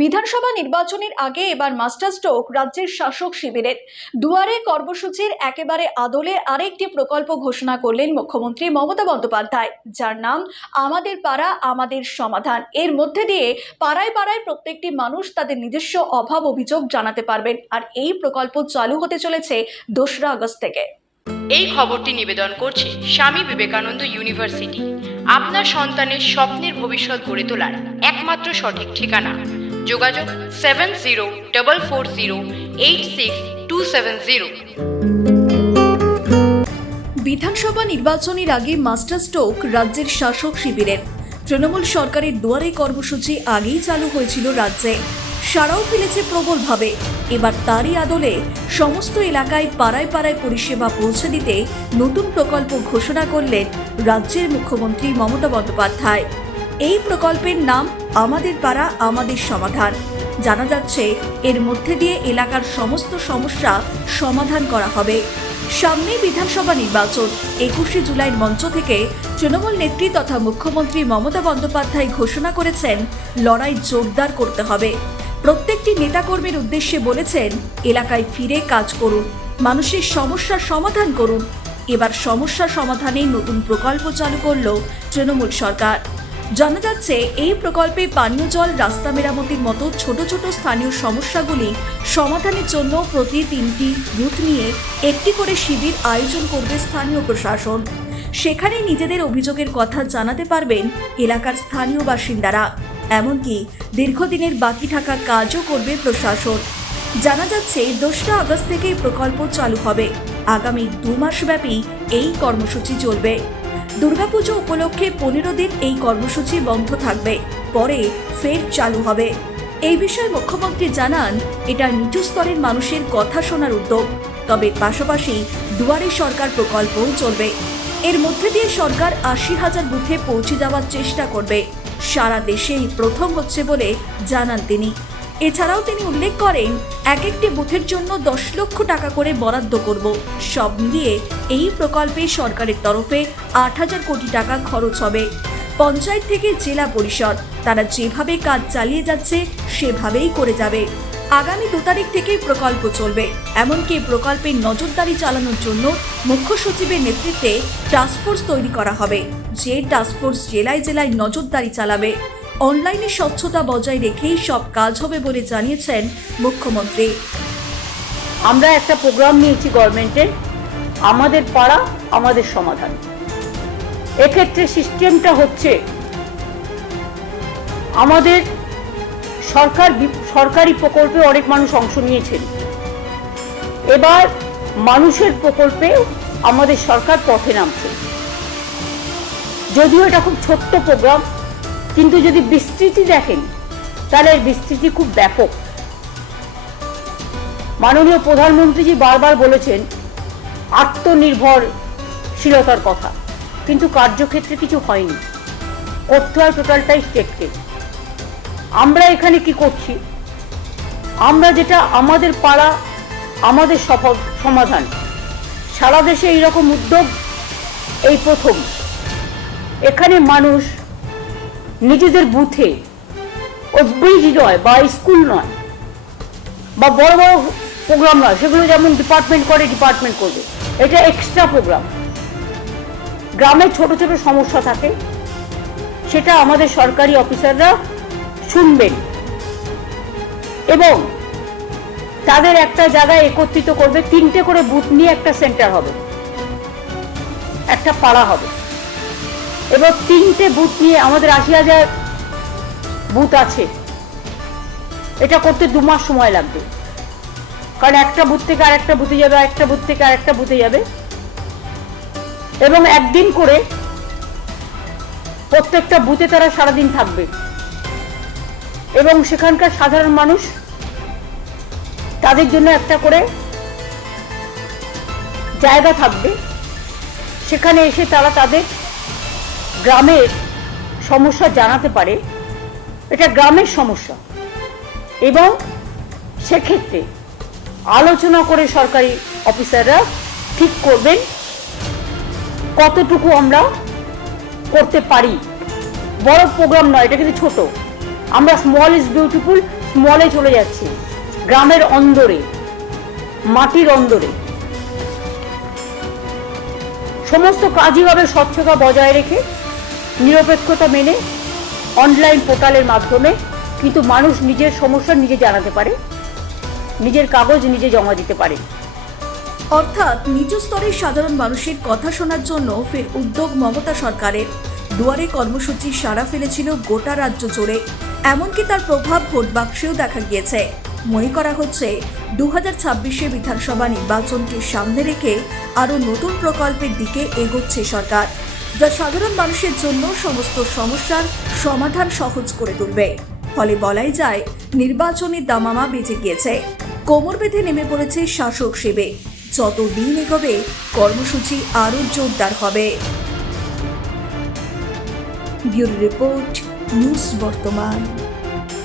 বিধানসভা নির্বাচনের আগে এবার মাস্টার স্ট্রোক রাজ্যের শাসক শিবিরের। দুয়ারে কর্মসূচির একেবারে আদলে আরেকটি প্রকল্প ঘোষণা করলেন মুখ্যমন্ত্রী মমতা বন্দ্যোপাধ্যায়, যার নাম আমাদের পাড়া, আমাদের সমাধান। এর মধ্যে দিয়ে পাড়ায় পাড়ায় প্রত্যেকটি মানুষ তাদের নিজস্ব অভাব অভিযোগ জানাতে পারবেন। আর এই প্রকল্প চালু হতে চলেছে দোসরা আগস্ট থেকে। এই খবরটি নিবেদন করছে স্বামী বিবেকানন্দ ইউনিভার্সিটি। আপনার সন্তানের স্বপ্নের ভবিষ্যৎ গড়ে তোলার একমাত্র সঠিক ঠিকানা যোগাযোগ seven zero double four zero eight six two seven zero. বিধানসভা নির্বাচনের আগে মাস্টার স্ট্রোক রাজ্যের শাসক শিবিরের। তৃণমূল সরকারের দুয়ারে কর্মসূচি আগেই চালু হয়েছিল রাজ্যে। সারাও ফেলেছে প্রবলভাবে। এবার তারই আদলে সমস্ত এলাকায় পাড়ায় পাড়ায় পরিষেবা পৌঁছে দিতে নতুন প্রকল্প ঘোষণা করলেন রাজ্যের মুখ্যমন্ত্রী মমতা বন্দ্যোপাধ্যায়। এই প্রকল্পের নাম আমাদের পাড়া, আমাদের সমাধান। জানা যাচ্ছে, এর মধ্যে দিয়ে এলাকার সমস্ত সমস্যা সমাধান করা হবে। সামনে বিধানসভা নির্বাচন, একুশে জুলাইয়ের মঞ্চ থেকে তৃণমূল নেত্রী তথা মুখ্যমন্ত্রী মমতা বন্দ্যোপাধ্যায় ঘোষণা করেছেন, লড়াই জোরদার করতে হবে। প্রত্যেকটি নেতাকর্মীর উদ্দেশ্যে বলেছেন, এলাকায় ফিরে কাজ করুন, মানুষের সমস্যার সমাধান করুন। এবার সমস্যা সমাধানে নতুন প্রকল্প চালু করল তৃণমূল সরকার। জানা যাচ্ছে, এই প্রকল্পে পানীয় জল রাস্তা মেরামতির মতো ছোট ছোট স্থানীয় সমস্যাগুলি সমাধানের জন্য প্রতি তিনটি বুথ নিয়ে একটি করে শিবির আয়োজন করবে স্থানীয় প্রশাসন। সেখানে নিজেদের অভিযোগের কথা জানাতে পারবেন এলাকার স্থানীয় বাসিন্দারা। এমনকি দীর্ঘদিনের বাকি থাকা কাজও করবে প্রশাসন। জানা যাচ্ছে দোসরা আগস্ট থেকে প্রকল্প চালু হবে। আগামী দু মাস ব্যাপী এই কর্মসূচি চলবে। দুর্গাপুজো উপলক্ষে পনেরো দিন এই কর্মসূচি বন্ধ থাকবে। পরে ফের চালু হবে। এই বিষয়ে মুখ্যমন্ত্রী জানান, এটা নিচু স্তরের মানুষের কথা শোনার উদ্যোগ। তবে পাশাপাশি দুয়ারে সরকার প্রকল্পও চলবে। এর মধ্যে দিয়ে সরকার আশি হাজার বুথে পৌঁছে যাওয়ার চেষ্টা করবে। সারা দেশেই প্রথম হচ্ছে বলে জানান তিনি। এছাড়াও তিনি উল্লেখ করেন, এক একটি বুথের জন্য দশ লক্ষ টাকা করে বরাদ্দ করব। সব মিলিয়ে এই প্রকল্পে সরকারের তরফে আট হাজার কোটি টাকা খরচ হবে। পঞ্চায়েত থেকে জেলা পরিষদ, তারা যেভাবে কাজ চালিয়ে যাচ্ছে, সেভাবেই করে যাবে। আগামী দু তারিখ থেকেই প্রকল্প চলবে। এমনকি প্রকল্পের নজরদারি চালানোর জন্য মুখ্য সচিবের নেতৃত্বে টাস্কফোর্স তৈরি করা হবে। যে টাস্কফোর্স জেলায় জেলায় নজরদারি চালাবে। অনলাইনে স্বচ্ছতা বজায় রেখেই সব কাজ হবে বলে জানিয়েছেন মুখ্যমন্ত্রী। আমরা একটা প্রোগ্রাম নিয়েছি গভর্নমেন্টের। আমাদের পাড়া, আমাদের সমাধান। এক্ষেত্রে সিস্টেমটা হচ্ছে, আমাদের সরকার সরকারি প্রকল্পে অনেক মানুষ অংশ নিয়েছেন। এবার মানুষের প্রকল্পে আমাদের সরকার পথে নামছে। যদিও এটা খুব ছোট্ট প্রোগ্রাম কিন্তু যদি বিস্তৃতি দেখেন, তাহলে বিস্তৃতি খুব ব্যাপক। মাননীয় প্রধানমন্ত্রীজি বারবার বলেছেন আত্মনির্ভরশীলতার কথা। কিন্তু কার্যক্ষেত্রে কিছু হয়নি। করতে হয় টোটালটাই স্টেটকে। আমরা এখানে কি করছি? আমরা যেটা আমাদের পাড়া, আমাদের সফল সমাধান। সারা দেশে এইরকম উদ্যোগ এই প্রথম। এখানে মানুষ নিজেদের বুথে ওই ব্রিজ নয় বা স্কুল নয় বা বড় বড় প্রোগ্রাম নয়, সেগুলো যেমন ডিপার্টমেন্ট করে ডিপার্টমেন্ট করবে। এটা এক্সট্রা প্রোগ্রাম গ্রামে ছোট ছোট সমস্যা থাকে, সেটা আমাদের সরকারি অফিসাররা শুনবেন। এবং তাদের একটা জায়গায় একত্রিত করবে, তিনটে করে বুথ নিয়ে একটা সেন্টার হবে। একটা পাড়া হবে। এবার তিনটে বুথ নিয়ে আমাদের আশি হাজার বুথ আছে। এটা করতে দু মাস সময় লাগবে। কারণ একটা বুথ থেকে আর একটা বুথে যাবে, আরেকটা বুথ থেকে আরেকটা বুথে যাবে। এবং একদিন করে প্রত্যেকটা বুথে তারা সারাদিন থাকবে। এবং সেখানকার সাধারণ মানুষ তাদের জন্য একটা করে জায়গা থাকবে। সেখানে এসে তারা তাদের গ্রামের সমস্যা জানাতে পারে, এটা গ্রামের সমস্যা। এবং সেক্ষেত্রে আলোচনা করে সরকারি অফিসাররা ঠিক করবেন কতটুকু আমরা করতে পারি। বড় প্রোগ্রাম নয়, এটা কিন্তু ছোট। আমরা স্মল ইজ বিউটিফুল স্মলে চলে যাচ্ছি। গ্রামের অন্দরে, মাটির অন্দরে। সমস্ত কাজই হবে স্বচ্ছতা বজায় রেখে নিরপেক্ষতা মেনে অনলাইন পোর্টালের মাধ্যমে কিন্তু মানুষ নিজের সমস্যা নিজে জানাতে পারে, নিজের কাগজ নিজে জমা দিতে পারে। অর্থাৎ নিজ স্তরের সাধারণ মানুষের কথা শোনার জন্য ফের উদ্যোগ মমতা সরকারের। দুয়ারে কর্মসূচি সাড়া ফেলেছিল গোটা রাজ্য জুড়ে, এমনকি তার প্রভাব ভোট বাক্সেও দেখা গিয়েছে। মনে করা হচ্ছে দু হাজার বিধানসভা নির্বাচনকে সামনে রেখে আরও নতুন প্রকল্পের দিকে এগোচ্ছে সরকার। যা সাধারণ মানুষের জন্য সমস্ত সমস্যার সমাধান সহজ করে তুলবে। ফলে বলাই যায়, নির্বাচনী দামামা বেঁচে গিয়েছে। কোমর বেঁধে নেমে পড়েছে শাসক শিবে যত দিন এগোবে, কর্মসূচি আরও জোরদার হবে। ব্যুরো রিপোর্ট, নিউজ বর্তমান।